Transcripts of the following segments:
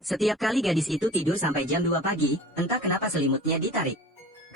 Setiap kali gadis itu tidur sampai jam 2 pagi, entah kenapa selimutnya ditarik.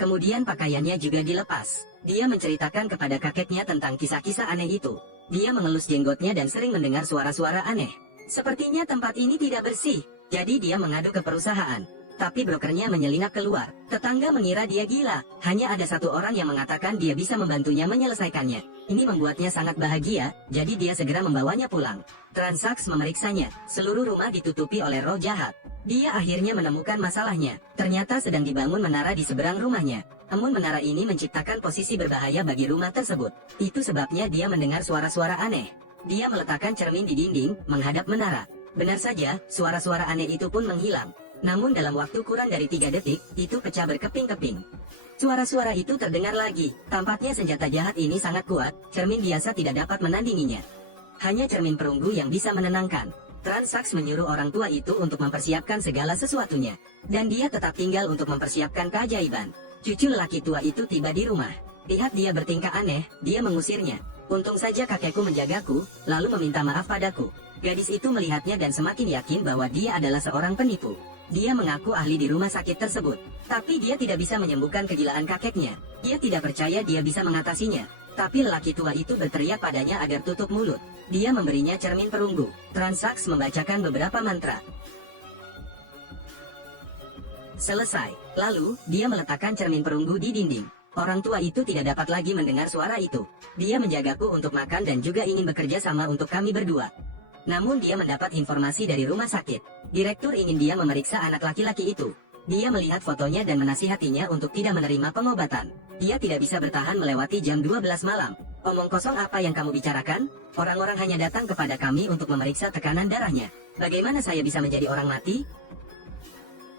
Kemudian pakaiannya juga dilepas. Dia menceritakan kepada kakeknya tentang kisah-kisah aneh itu. Dia mengelus jenggotnya dan sering mendengar suara-suara aneh. Sepertinya tempat ini tidak bersih, jadi dia mengadu ke perusahaan. Tapi brokernya menyelinap keluar. Tetangga mengira dia gila. Hanya ada satu orang yang mengatakan dia bisa membantunya menyelesaikannya. Ini membuatnya sangat bahagia, jadi dia segera membawanya pulang. Transaks memeriksanya. Seluruh rumah ditutupi oleh roh jahat. Dia akhirnya menemukan masalahnya. Ternyata sedang dibangun menara di seberang rumahnya. Namun menara ini menciptakan posisi berbahaya bagi rumah tersebut. Itu sebabnya dia mendengar suara-suara aneh. Dia meletakkan cermin di dinding, menghadap menara. Benar saja, suara-suara aneh itu pun menghilang. Namun dalam waktu kurang dari 3 detik, itu pecah berkeping-keping. Suara-suara itu terdengar lagi. Tampaknya senjata jahat ini sangat kuat, cermin biasa tidak dapat menandinginya. Hanya cermin perunggu yang bisa menenangkan. Transaks menyuruh orang tua itu untuk mempersiapkan segala sesuatunya. Dan dia tetap tinggal untuk mempersiapkan keajaiban. Cucu lelaki tua itu tiba di rumah. Lihat dia bertingkah aneh, dia mengusirnya. Untung saja kakekku menjagaku, lalu meminta maaf padaku. Gadis itu melihatnya dan semakin yakin bahwa dia adalah seorang penipu. Dia mengaku ahli di rumah sakit tersebut. Tapi dia tidak bisa menyembuhkan kegilaan kakeknya. Dia tidak percaya dia bisa mengatasinya. Tapi lelaki tua itu berteriak padanya agar tutup mulut. Dia memberinya cermin perunggu. Transaks membacakan beberapa mantra. Selesai. Lalu, dia meletakkan cermin perunggu di dinding. Orang tua itu tidak dapat lagi mendengar suara itu. Dia menjagaku untuk makan dan juga ingin bekerja sama untuk kami berdua. Namun dia mendapat informasi dari rumah sakit. Direktur ingin dia memeriksa anak laki-laki itu. Dia melihat fotonya dan menasihatinya untuk tidak menerima pengobatan. Dia tidak bisa bertahan melewati jam 12 malam. Omong kosong apa yang kamu bicarakan? Orang-orang hanya datang kepada kami untuk memeriksa tekanan darahnya. Bagaimana saya bisa menjadi orang mati?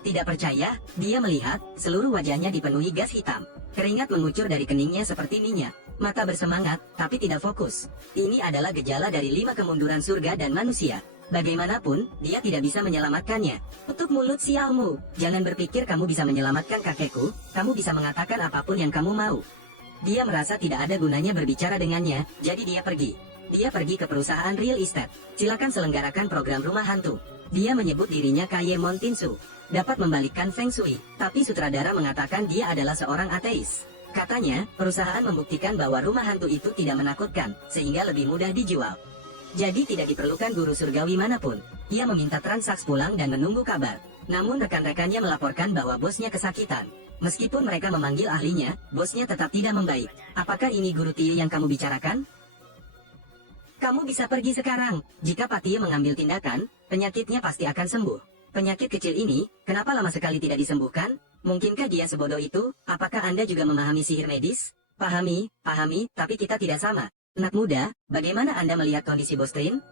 Tidak percaya, dia melihat, seluruh wajahnya dipenuhi gas hitam. Keringat mengucur dari keningnya seperti minyak. Mata bersemangat, tapi tidak fokus. Ini adalah gejala dari 5 kemunduran surga dan manusia. Bagaimanapun, dia tidak bisa menyelamatkannya. Tutup mulut sialmu. Jangan berpikir kamu bisa menyelamatkan kakekku, kamu bisa mengatakan apapun yang kamu mau. Dia merasa tidak ada gunanya berbicara dengannya, jadi dia pergi. Dia pergi ke perusahaan real estate. Silakan selenggarakan program rumah hantu. Dia menyebut dirinya Kaye Montinsu. Dapat membalikkan Feng Shui, tapi sutradara mengatakan dia adalah seorang ateis. Katanya, perusahaan membuktikan bahwa rumah hantu itu tidak menakutkan, sehingga lebih mudah dijual. Jadi tidak diperlukan guru surgawi manapun. Ia meminta Transaks pulang dan menunggu kabar. Namun rekan-rekannya melaporkan bahwa bosnya kesakitan. Meskipun mereka memanggil ahlinya, bosnya tetap tidak membaik. Apakah ini guru Tie yang kamu bicarakan? Kamu bisa pergi sekarang. Jika Pak Tie mengambil tindakan, penyakitnya pasti akan sembuh. Penyakit kecil ini, kenapa lama sekali tidak disembuhkan? Mungkinkah dia sebodoh itu? Apakah Anda juga memahami sihir medis? Pahami, tapi kita tidak sama. Anak muda, bagaimana Anda melihat kondisi Bos Trin?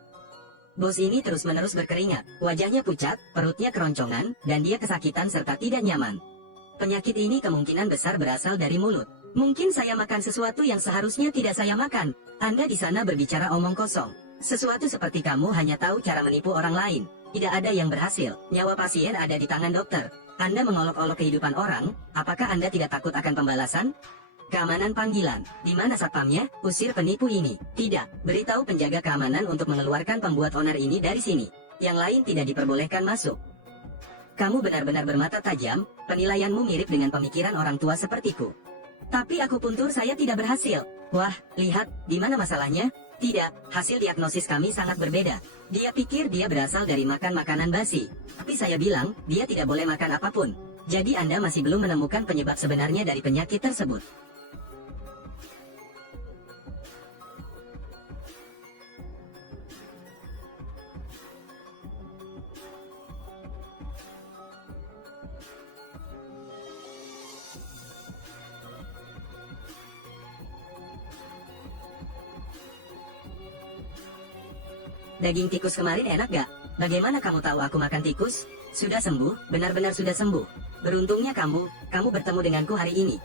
Bos ini terus-menerus berkeringat, wajahnya pucat, perutnya keroncongan, dan dia kesakitan serta tidak nyaman. Penyakit ini kemungkinan besar berasal dari mulut. Mungkin saya makan sesuatu yang seharusnya tidak saya makan. Anda di sana berbicara omong kosong. Sesuatu seperti kamu hanya tahu cara menipu orang lain. Tidak ada yang berhasil. Nyawa pasien ada di tangan dokter. Anda mengolok-olok kehidupan orang, apakah Anda tidak takut akan pembalasan? Keamanan panggilan. Di mana satpamnya? Usir penipu ini. Tidak. Beritahu penjaga keamanan untuk mengeluarkan pembuat onar ini dari sini. Yang lain tidak diperbolehkan masuk. Kamu benar-benar bermata tajam, penilaianmu mirip dengan pemikiran orang tua sepertiku. Tapi akupuntur saya tidak berhasil. Wah, lihat, di mana masalahnya? Tidak, hasil diagnosis kami sangat berbeda. Dia pikir dia berasal dari makan makanan basi. Tapi saya bilang, dia tidak boleh makan apapun. Jadi Anda masih belum menemukan penyebab sebenarnya dari penyakit tersebut. Daging tikus kemarin enak gak? Bagaimana kamu tahu aku makan tikus? Sudah sembuh, benar-benar sudah sembuh. Beruntungnya kamu bertemu denganku hari ini.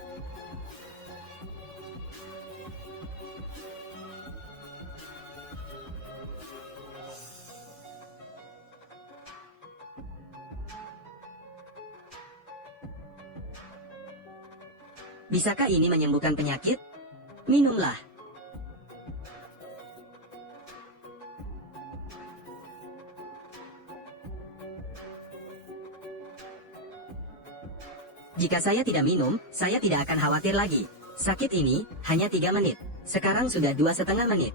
Bisakah ini menyembuhkan penyakit? Minumlah. Jika saya tidak minum, saya tidak akan khawatir lagi. Sakit ini, hanya 3 menit. Sekarang sudah 2,5 menit.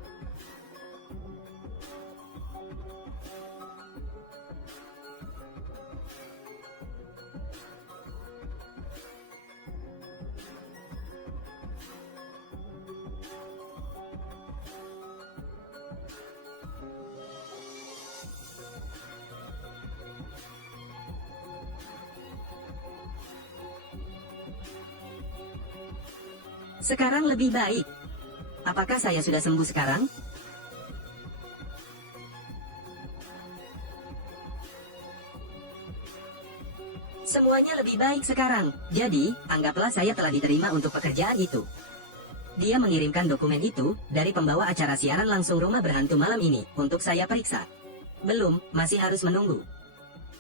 Sekarang lebih baik. Apakah saya sudah sembuh sekarang? Semuanya lebih baik sekarang. Jadi, anggaplah saya telah diterima untuk pekerjaan itu. Dia mengirimkan dokumen itu dari pembawa acara siaran langsung Rumah Berhantu malam ini untuk saya periksa. Belum, masih harus menunggu.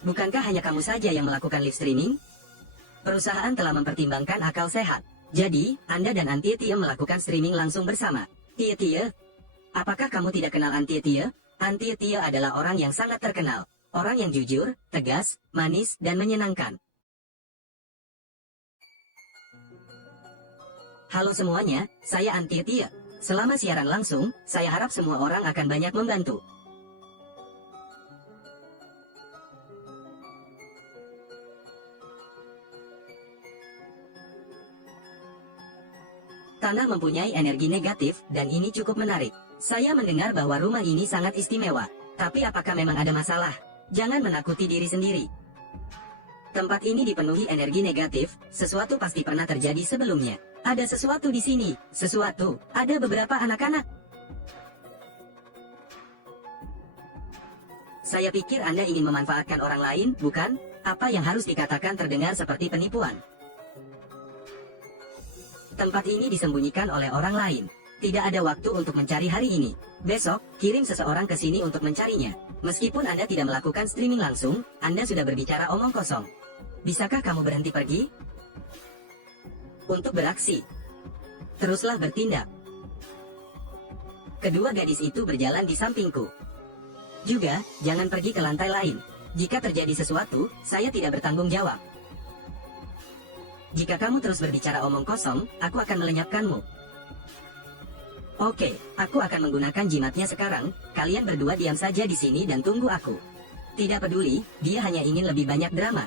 Bukankah hanya kamu saja yang melakukan live streaming? Perusahaan telah mempertimbangkan akal sehat. Jadi, Anda dan Antietie melakukan streaming langsung bersama. Tietie? Apakah kamu tidak kenal Antietie? Antietie adalah orang yang sangat terkenal. Orang yang jujur, tegas, manis, dan menyenangkan. Halo semuanya, saya Antietie. Selama siaran langsung, saya harap semua orang akan banyak membantu. Tanah mempunyai energi negatif, dan ini cukup menarik. Saya mendengar bahwa rumah ini sangat istimewa. Tapi apakah memang ada masalah? Jangan menakuti diri sendiri. Tempat ini dipenuhi energi negatif, sesuatu pasti pernah terjadi sebelumnya. Ada sesuatu di sini, sesuatu, ada beberapa anak-anak. Saya pikir Anda ingin memanfaatkan orang lain, bukan? Apa yang harus dikatakan terdengar seperti penipuan. Tempat ini disembunyikan oleh orang lain. Tidak ada waktu untuk mencari hari ini. Besok, kirim seseorang ke sini untuk mencarinya. Meskipun Anda tidak melakukan streaming langsung, Anda sudah berbicara omong kosong. Bisakah kamu berhenti pergi? Untuk beraksi. Teruslah bertindak. Kedua gadis itu berjalan di sampingku. Juga, jangan pergi ke lantai lain. Jika terjadi sesuatu, saya tidak bertanggung jawab. Jika kamu terus berbicara omong kosong, aku akan melenyapkanmu. Oke, aku akan menggunakan jimatnya sekarang. Kalian berdua diam saja di sini dan tunggu aku. Tidak peduli, dia hanya ingin lebih banyak drama.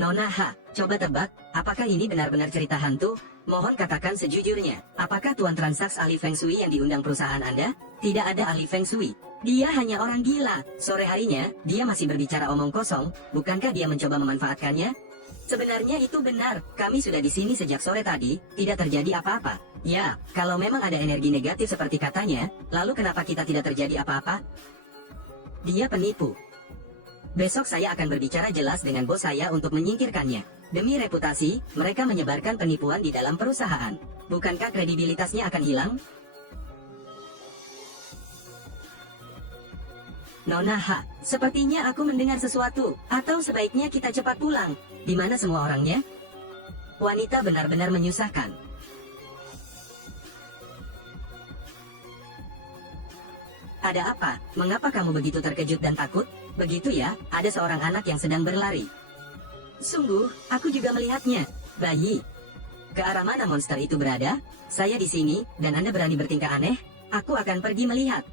Nona H, coba tebak, apakah ini benar-benar cerita hantu? Mohon katakan sejujurnya, apakah Tuan Transaks ahli Feng Shui yang diundang perusahaan Anda? Tidak ada ahli Feng Shui. Dia hanya orang gila. Sore harinya, dia masih berbicara omong kosong, bukankah dia mencoba memanfaatkannya? Sebenarnya itu benar, kami sudah di sini sejak sore tadi, tidak terjadi apa-apa. Ya, kalau memang ada energi negatif seperti katanya, lalu kenapa kita tidak terjadi apa-apa? Dia penipu. Besok saya akan berbicara jelas dengan bos saya untuk menyingkirkannya. Demi reputasi, mereka menyebarkan penipuan di dalam perusahaan. Bukankah kredibilitasnya akan hilang? Nona H, sepertinya aku mendengar sesuatu. Atau sebaiknya kita cepat pulang. Di mana semua orangnya? Wanita benar-benar menyusahkan. Ada apa? Mengapa kamu begitu terkejut dan takut? Begitu ya, ada seorang anak yang sedang berlari. Sungguh, aku juga melihatnya. Bayi. Ke arah mana monster itu berada? Saya di sini, dan Anda berani bertingkah aneh? Aku akan pergi melihat.